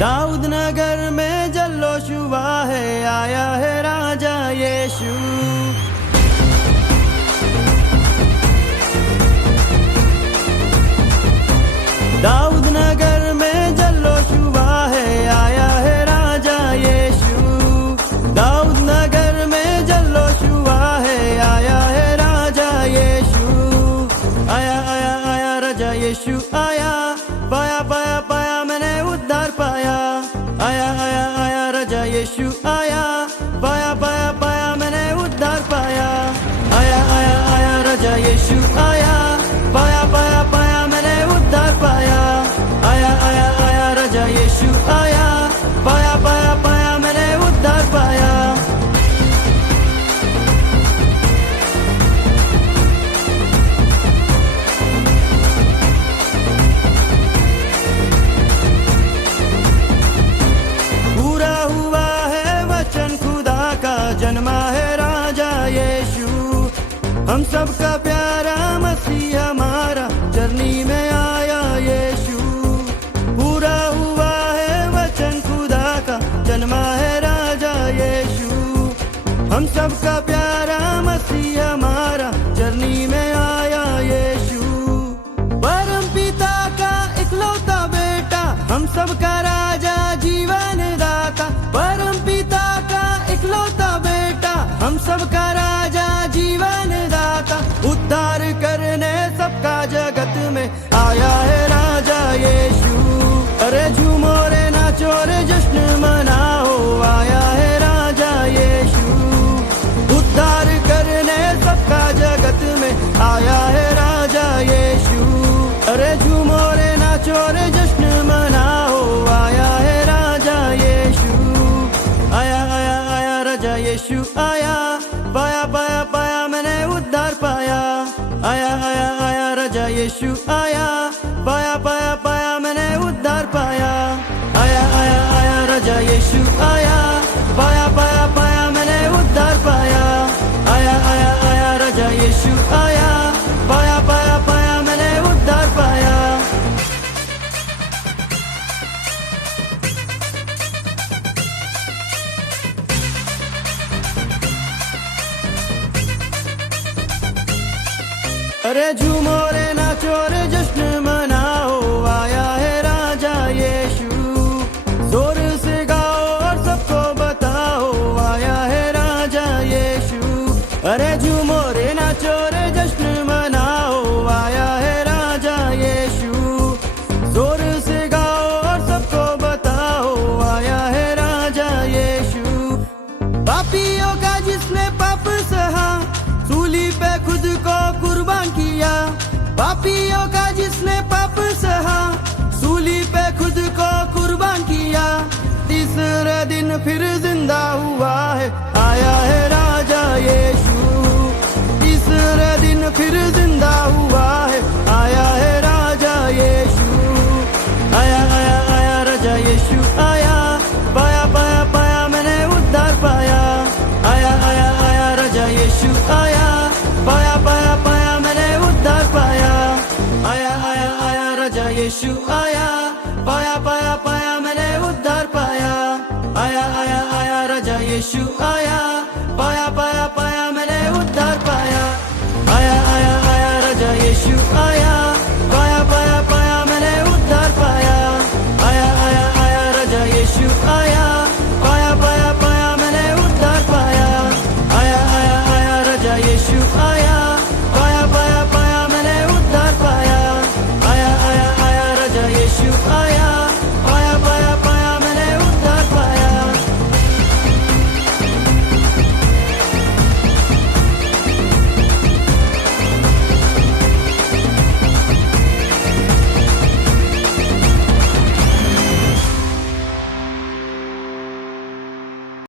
दाऊद नगर में जल्लोश हुआ है, आया है राजा यीशु। दाऊद नगर में जल्लोश हुआ है, आया है राजा यीशु। दाऊद नगर में जल्लोश हुआ है, आया है राजा यीशु। आया आया आया राजा यीशु आया, पाया पाया पाया मैंने उद्धार पाया। आया आया आया राजा यीशु आया, पाया पाया पाया मैंने उद्धार पाया। आया आया आया राजा यीशु आया, पाया पाया पाया मैंने उद्धार पाया। आया आया आया राजा यीशु आया, पाया पाया पाया मैंने उद्धार पाया। पूरा हुआ है वचन खुदा का, जन्मा है राजा यीशु। हम सबका प्यारा मसीह हमारा, चरनी में आया यीशु। पूरा हुआ है वचन खुदा का, जन्मा है राजा यीशु। हम सबका प्यारा मसीह हमारा, चरनी में आया यीशु। परम पिता का इकलौता बेटा, हम सबका राजा जीवन दाता। परम पिता का इकलौता बेटा, हम सबका राजा जीवन दाता। उद्धार करने सबका जगत में आया है राजा यीशु। अरे झूमो रे नाचो रे जश्न मनाओ, आया है राजा यीशु। उद्धार करने सबका जगत में आया है राजा यीशु। अरे झूमो रे नाचो रे जश्न मनाओ, आया है राजा यीशु। आया आया आया राजा यीशु आया, पाया पाया पाया मैंने उद्धार पाया। आया आया आया राजा यीशु आया, पाया पाया पाया मैंने उद्धार पाया। आया आया आया राजा यीशु आया, पाया पाया पाया मैंने उद्धार पाया। आया आया आया राजा यीशु आया, पाया पाया पाया मैंने उद्धार पाया। अरे झूमो रे नाचो रे जश्न मनाओ, आया है राजा यीशु। जोर से गाओ और सबको बताओ, आया है राजा यीशु। अरे झूमो रे नाचो रे जश्न मनाओ, आया है राजा यीशु। जोर से गाओ और सबको बताओ, आया है राजा यीशु। पापियों का जिसने पाप सहा, सूली पे खुद को कुर्बान किया। पापियों का जिसने पाप सहा, सूली पे खुद को कुर्बान किया। तीसरे दिन फिर जिंदा हुआ है, आया है राजा यीशु। तीसरे दिन फिर जिंदा हुआ है, आया है राजा यीशु। आया आया आया राजा यीशु आया, पाया पाया पाया मैंने उद्धार पाया। आया आया आया राजा यीशु आया, पाया पाया पाया मैंने उद्धार पाया। आया आया आया राजा यीशु आया, पाया पाया पाया मैंने उद्धार पाया। आया आया आया राजा यीशु आया,